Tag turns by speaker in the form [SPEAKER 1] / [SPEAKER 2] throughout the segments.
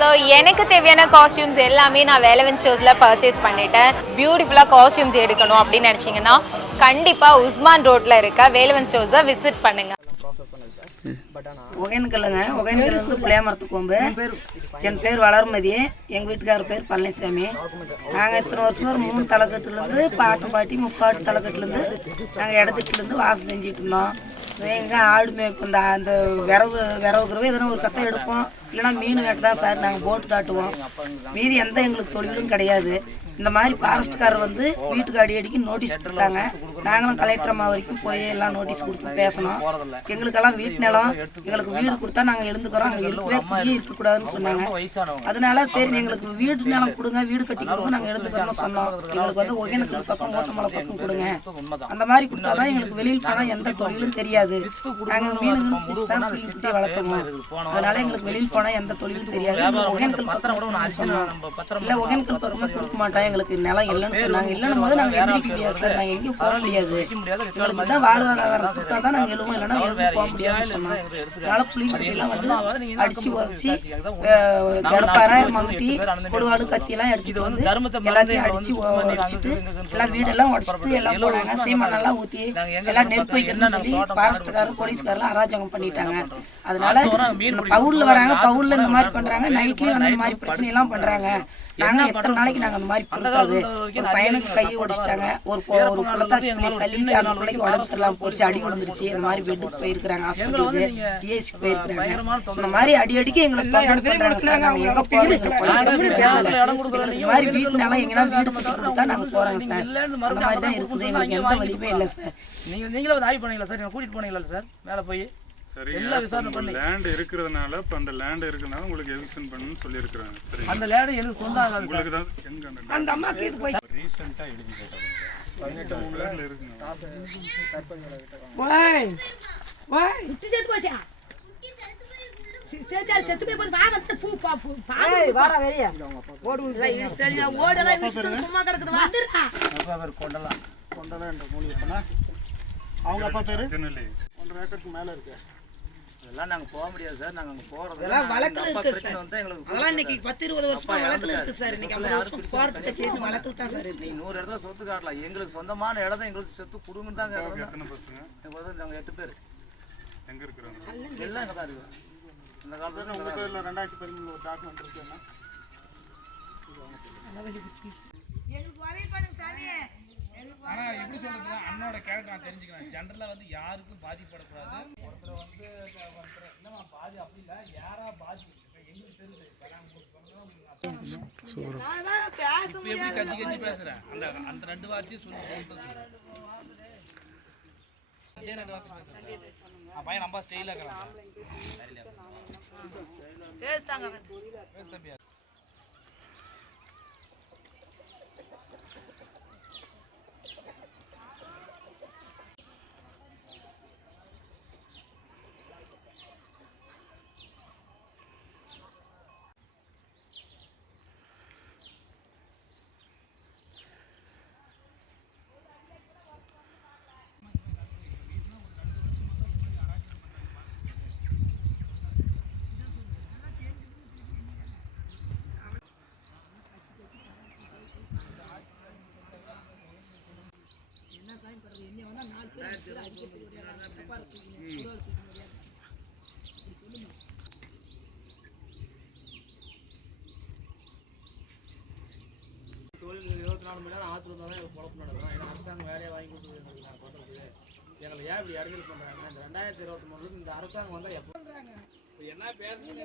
[SPEAKER 1] So எனக்கு தேவையான costumes எல்லாமே நான் வேலவன் ஸ்டோர்ஸில் பர்ச்சேஸ் பண்ணிட்டேன். பியூட்டிஃபுல்லாக காஸ்டியூம்ஸ் எடுக்கணும் அப்படின்னு நினச்சிங்கன்னா கண்டிப்பாக உஸ்மான் ரோட்டில் இருக்க வேலவன் ஸ்டோர்ஸை விசிட் பண்ணுங்கள்
[SPEAKER 2] ஒகேனக்கல்லுங்க. ஒகேனக்கல் வந்து புளியாமரத்து கொம்பு. என் பேர். வளர்மதி. எங்கள் வீட்டுக்காரர் பேர் பழனிசாமி. நாங்கள் இத்தனை வருஷமா ஒரு மூணு தலைக்கட்டுலேருந்து பாட்டு பாட்டி முப்பாட்டு தலைக்கட்டுலேருந்து நாங்கள் இடத்துக்குலேருந்து வாசம் செஞ்சுட்டு இருந்தோம். எங்கள் ஆடு மேய்ப்பு இந்த அந்த விரவு விரவுக்கிறவ எதனா ஒரு கத்தை எடுப்போம். இல்லைன்னா மீன் வேட்டை தான் சார் நாங்கள் போட்டு காட்டுவோம். மீதி எந்த எங்களுக்கு தொழிலும் கிடையாது. இந்த மாதிரி ஃபாரஸ்ட்காரர் வந்து வீட்டுக்கு அடி அடிக்கு நோட்டீஸ் கொடுத்தாங்க. நாங்களும் கலெக்டர் அம்மா வரைக்கும் போய் எல்லாம் நோட்டீஸ் கொடுத்து பேசணும். எங்களுக்கெல்லாம் வீட்டு நிலம் எங்களுக்கு வீடு கொடுத்தா நாங்கள் எழுந்துக்கிறோம் அங்கே இருக்கவே குடியே இருக்கக்கூடாதுன்னு சொன்னாங்க. அதனால சரி எங்களுக்கு வீடு நிலம் கொடுங்க வீடு கட்டி கொடுங்க நாங்கள் எழுந்துக்கிறோம்னு சொன்னோம். எங்களுக்கு வந்து ஒகேனக்கல் பக்கம் ஓட்டமலை பக்கம் கொடுங்க. அந்த மாதிரி கொடுத்தா தான் எங்களுக்கு வெளியில் போனால் எந்த தொழிலும் தெரியாது. நாங்கள் மீனுங்க பிடிச்சி தான் குட்டி குட்டி வளர்த்துவோம் அதனால எங்களுக்கு வெளியில் போனால் எந்த தொழிலும் தெரியாது. ஒகேனக்கல் பக்கம் சொன்னோம் இல்லை ஒகேனக்கல் பக்கமாக கொடுக்க மாட்டோம் எங்களுக்கு நிலம் இல்லைன்னு சொன்னாங்க. இல்லைன்னு போது நாங்கள் எந்திரிக்க முடியாது சார். நாங்கள் எங்கேயும் போக முடியாது. எங்களுக்கு தான் வாழ்வாதாரம். கொடுத்தா தான் நாங்கள் எழுவோம். இல்லைன்னா எழுந்து போக முடியாதுன்னு சொன்னாங்க. அதனால புளிக்குட்டிலாம் வந்து அடிச்சு உதச்சி கடப்பாறை மம்முட்டி கொடுவாடு கத்தியெல்லாம் எடுத்துட்டு வந்து எல்லாத்தையும் அடிச்சு ஒ- அடிச்சிட்டு எல்லாம் வீடெல்லாம் உடச்சிட்டு எல்லாம் போனாங்க. சீமெண்ணெல்லாம் ஊற்றி எல்லாம் நெருப்பு வைக்கணும்னு சொல்லி ஃபாரஸ்ட்டுக்காரர் போலீஸ்காரெல்லாம் அராஜகம் பண்ணிட்டாங்க. அதனால பவுல்ல வராங்க பவுல்ல இந்த மாதிரி பண்றாங்க. நைட்லயும் வந்து இந்த மாதிரி பிரச்சனை எல்லாம் பண்றாங்க நாங்க எத்தனை நாளைக்கு நாங்க அந்த மாதிரி பொறுக்கிறது? ஒரு பையனுக்கு கை உடைச்சிட்டாங்க ஒரு ஒரு குளத்தாசி பிள்ளை தள்ளிட்டு அந்த பிள்ளைக்கு உடம்பு சரியில்லாம போச்சு அடி விழுந்துருச்சு இந்த மாதிரி பெட்டுக்கு போயிருக்கிறாங்க ஹாஸ்பிட்டலுக்கு ஜிஎஸ்க்கு போயிருக்கிறாங்க. இந்த மாதிரி அடி அடிக்க எங்களுக்கு தொந்தரவு பண்றாங்க சார் நாங்க எங்க போறோம் எங்களுக்கு மாதிரி வீட்டுனால எங்கன்னா வீடு கட்டி கொடுத்தா நாங்க போறோங்க சார். அந்த மாதிரி தான் இருக்குது. எங்களுக்கு எந்த வழியுமே இல்லை சார்.
[SPEAKER 3] நீங்க நீங்களே வந்து ஆய்வு பண்ணீங்களா சார்? நீங்க கூட்டிட்டு போனீங்களா சார்? மேல போய்? எல்லா விசாரணை பண்ணி.
[SPEAKER 4] லேண்ட் இருக்கிறதுனால இப்போ அந்த லேண்ட் இருக்கிறதுனால உங்களுக்கு எவிக்ஷன் பண்ணணும்னு சொல்லியிருக்கிறாங்க.
[SPEAKER 3] அந்த லேடு எனக்கு சொந்தம் ஆகாது சார்?
[SPEAKER 4] உங்களுக்கு தான் எங்க அந்த
[SPEAKER 2] அந்த அம்மாக்கு இது போய்
[SPEAKER 4] ரீசெண்டாக எழுதி போட்டாங்க. பதினெட்டு மூணு பேர்ல இருக்குங்க.
[SPEAKER 2] ஓய் ஓய்.
[SPEAKER 5] செத்து போச்சா? செத்து செத்து போய் போய் வாங்க வந்து பூ பா பூ பாம்பு
[SPEAKER 2] வாடா வெளிய.
[SPEAKER 5] ஓடலாம் விசிட்டு சும்மா கிடக்குது வந்துடுறா.
[SPEAKER 3] அப்பா பேர் கொண்டலாம்
[SPEAKER 4] அவங்க அப்பா பேரு? திருநெல்வேலி
[SPEAKER 3] இதெல்லாம் நாங்க போக முடியாது சார். நாங்க அங்க போறது
[SPEAKER 2] இதெல்லாம் வழக்குல இருக்கு அதெல்லாம் இன்னைக்கு பத்து இருபது வருஷமா வழக்குல இருக்கு சார். இன்னைக்கு ஐம்பது வருஷம் போராட்ட கட்சி வழக்குல தான் சார் இருக்கு.
[SPEAKER 3] நீங்க நூறு இடத்துல சொத்து காட்டலாம். எங்களுக்கு சொந்தமான இடம் எங்களுக்கு சொத்து கொடுங்கன்னு தான் நாங்க எட்டு பேர்.
[SPEAKER 4] எங்க இருக்கிறாங்க?
[SPEAKER 3] எல்லாம் இங்க தான் இருக்கு இந்த காலத்துல உங்க பேர்ல ரெண்டாயிரத்தி பதிமூணு ஒரு டாக்குமெண்ட் இருக்குன்னா
[SPEAKER 6] ஆனா எப்படி சொல்றது அண்ணோட கேரக்டர் நான் தெரிஞ்சுக்கிறேன். ஜென்ரலா வந்து யாருக்கும் பாதிப்படக்கூடாது ஒருத்தர் வந்து ஒருத்தர் என்னமா பாதி அப்படி இல்ல. யாரா பாதி? எங்களுக்கு இப்ப எப்படி கஞ்சி கஞ்சி பேசுறேன்? அந்த அந்த ரெண்டு வார்த்தையும் சொல்லி சொல்றது அதே ரெண்டு வார்த்தை நம்ம
[SPEAKER 3] தொழில் இருபத்தி நாலு மணி நேரம் ஆத்துல இருந்தால் தான் எங்களுக்கு பொழப்பு நடக்கும் ஏன்னா அரசாங்கம் வேலையை வாங்கி கொடுத்து எங்களுக்கு நாங்கள் பண்ணுறது எங்களை ஏன் இப்படி இடைஞ்சல் பண்ணுறாங்க இந்த ரெண்டாயிரத்தி இருபத்தி மூணுல இந்த அரசாங்கம் வந்தால் எப்போ?
[SPEAKER 6] என்ன பேசுறது?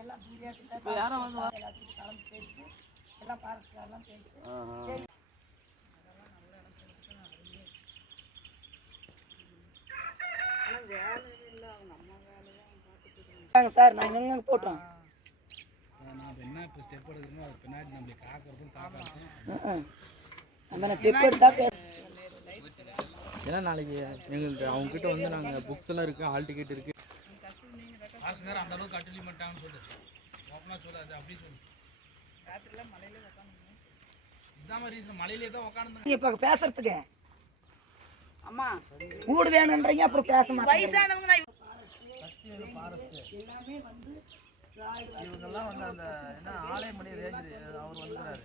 [SPEAKER 2] எல்லாம் தூரியா கிட்ட எல்லாத்துக்கும் கலந்து பேசி எல்லாம் பார்த்துக்கலாம் பேசி. சரி நாங்கள் எங்கே போட்டோம்
[SPEAKER 6] இப்போ இப்போ
[SPEAKER 3] ஏன்னா நாளைக்கு எங்களுக்கு அவங்க கிட்ட வந்து நாங்கள் புக்ஸ் எல்லாம் இருக்கு ஹால் டிக்கெட் இருக்கு.
[SPEAKER 6] அரசுக்காரர் அந்த அளவுக்கு கட்டுலி மாட்டாங்கன்னு சொல்லு ஓப்பனாக சொல்லாது அப்படி சொல்லு இதாம ரீசன் மலையிலே தான் உட்காந்து
[SPEAKER 2] இப்ப பேசுறதுக்கு. அம்மா வீடு வேணுன்றீங்க அப்புறம் பேச மாட்டேங்க.
[SPEAKER 3] இவங்கெல்லாம் வந்து அந்த என்ன ஆலயமணி ரேஞ்சு அவர் வந்துக்கிறாரு.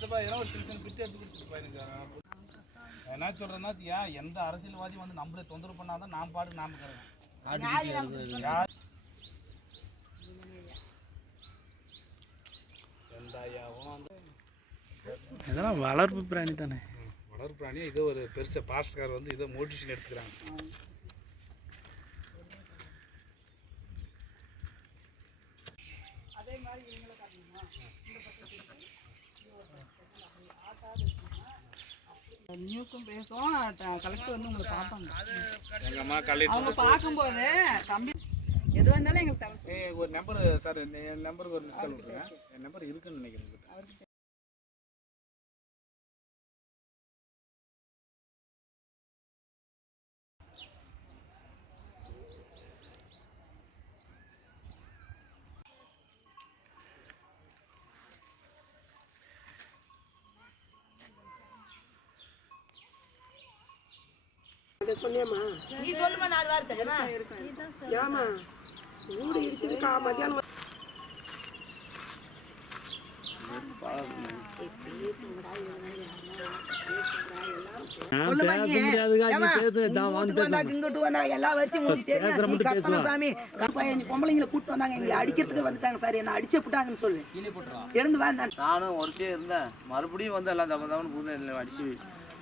[SPEAKER 6] சித்தப்பா இதெல்லாம் ஒரு சின்ன பிட்டு எடுத்து கொடுத்துட்டு போயிருங்க என்ன சொல்றேன்னா ஏன் எந்த அரசியல்வாதி வந்து நம்மளை தொந்தரவு பண்ணாதான் நாம் பாட்டு நாம வந்து
[SPEAKER 3] இதெல்லாம் வளர்ப்பு பிராணி தானே.
[SPEAKER 6] வளர் பிராணியை? இதோ ஒரு பெருசா பாஸ்டர்கார் வந்து இதோ மோட்டிவேஷன் எடுத்துக்கிறாங்க.
[SPEAKER 7] நியூஸும் பேசுவோம் கலெக்டர் வந்து உங்களை பார்ப்பாங்க.
[SPEAKER 6] எங்க அம்மா கலெக்டர்
[SPEAKER 7] அவங்க பார்க்கும்போது தம்பி எது வந்தாலும் எங்களுக்கு
[SPEAKER 6] ஒரு நம்பர் சார் என் நம்பருக்கு ஒரு மிஸ் கால் கொடுங்க என் நம்பர் இருக்குன்னு நினைக்கிறேன் உங்ககிட்ட.
[SPEAKER 7] நீ சொல்லுமா நாலு வார்த்தை?
[SPEAKER 2] ஏமா வீடு இடிச்சது கா மத்தியானம் பொம்பளைங்களை கூட்டு வந்தாங்க எங்களை அடிக்கிறதுக்கு வந்துட்டாங்க சார். என்ன அடிச்சு விட்டாங்கன்னு சொல்லு. எழுந்து வந்தான்
[SPEAKER 3] நானும் ஒருத்தே இருந்தேன். மறுபடியும் வந்து எல்லாம் தப்பு புது அடிச்சு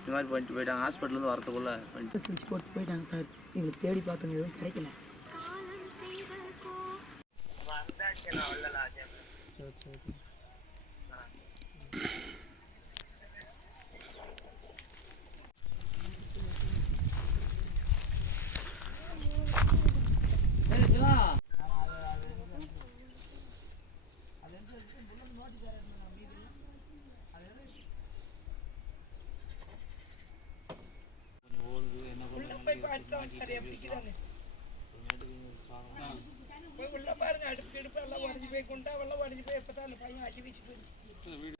[SPEAKER 3] இந்த மாதிரி பண்ணிட்டு போயிட்டாங்க. ஹாஸ்பிட்டல்லேருந்து வரத்துக்குள்ள பண்ணிட்டு
[SPEAKER 2] பிடிச்சி போட்டு போயிட்டாங்க சார். எங்களுக்கு தேடி பார்த்தோங்க எதுவும் கிடைக்கல.
[SPEAKER 7] போய் உள்ள பாருங்க அடுப்பு அடுப்பு எல்லாம் உடஞ்சி போய் குண்டா வெள்ளம் உடஞ்சி போய் எப்பதான் அந்த பையன் அடி வச்சு போய்